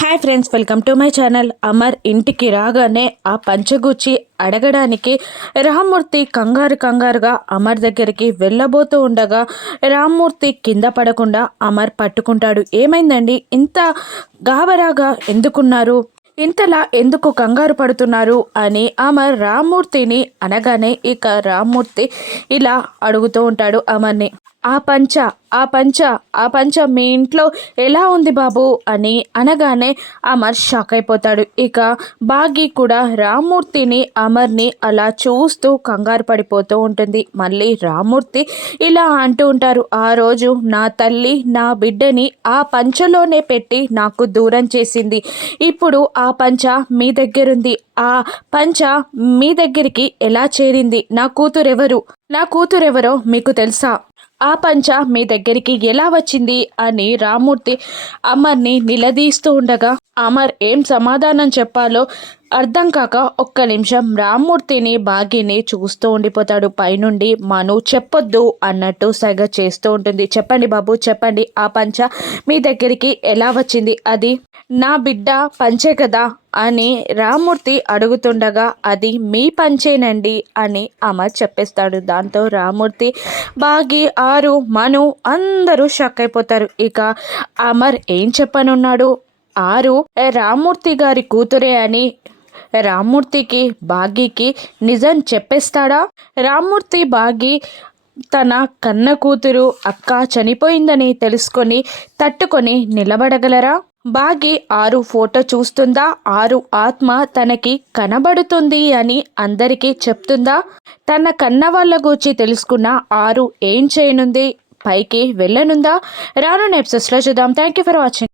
Hi friends, welcome to my channel. Amar ఇంటికి రాగానే ఆ పంచగుచ్చి అడగడానికి రామ్మూర్తి కంగారుగా అమర్ దగ్గరికి వెళ్ళబోతూ ఉండగా రామ్మూర్తి కింద పడకుండా అమర్ పట్టుకుంటాడు. ఏమైందండి, ఇంత గాబరాగా ఎందుకున్నారు, ఇంతలా ఎందుకు కంగారు పడుతున్నారు అని అమర్ రామ్మూర్తిని అనగానే ఇక రామ్మూర్తి ఇలా అడుగుతూ ఉంటాడు అమర్ని. ఆ పంచ ఆ పంచ ఆ పంచ మీ ఇంట్లో ఎలా ఉంది బాబు అని అనగానే అమర్ షాక్ అయిపోతాడు. ఇక బాగి కూడా రామ్మూర్తిని అమర్ని అలా చూస్తూ కంగారు పడిపోతూ ఉంటుంది. మళ్ళీ రామ్మూర్తి ఇలా అంటూ ఉంటారు, ఆ రోజు నా తల్లి నా బిడ్డని ఆ పంచలోనే పెట్టి నాకు దూరం చేసింది. ఇప్పుడు ఆ పంచ మీ దగ్గరుంది. ఆ పంచ మీ దగ్గరికి ఎలా చేరింది? నా కూతురెవరో మీకు తెలుసా? ఆ పంచ మీ దగ్గరికి ఎలా వచ్చింది అని రామ్మూర్తి అమర్ని నిలదీస్తూ ఉండగా అమర్ ఏం సమాధానం చెప్పాలో అర్థం కాక ఒక్క నిమిషం రామ్మూర్తిని బాగిని చూస్తూ ఉండిపోతాడు. పైనుండి మను చెప్పొద్దు అన్నట్టు సైగ చేస్తూ ఉంటుంది. చెప్పండి బాబు, చెప్పండి, ఆ పంచ మీ దగ్గరికి ఎలా వచ్చింది? అది నా బిడ్డ పంచే కదా అని రామ్మూర్తి అడుగుతుండగా అది మీ పంచేనండి అని అమర్ చెప్పేస్తాడు. దాంతో రామ్మూర్తి, బాగి, ఆరు, మను అందరూ షాక్ అయిపోతారు. ఇక అమర్ ఏం చెప్పనున్నాడు? ఆరు రామ్మూర్తి గారి కూతురే అని రామ్మూర్తికి బాగీకి నిజం చెప్పేస్తాడా? రామ్మూర్తి బాగి తన కన్న కూతురు అక్క చనిపోయిందని తెలుసుకొని తట్టుకొని నిలబడగలరా? బాగి ఆరు ఫోటో చూస్తుందా? ఆరు ఆత్మ తనకి కనబడుతుంది అని అందరికీ చెప్తుందా? తన కన్న వాళ్ళ గూర్చి తెలుసుకున్న ఆరు ఏం చేయనుంది? పైకి వెళ్ళనుందా? రానున్న ఎపిసోడ్స్లో చూద్దాం. Thank you for watching.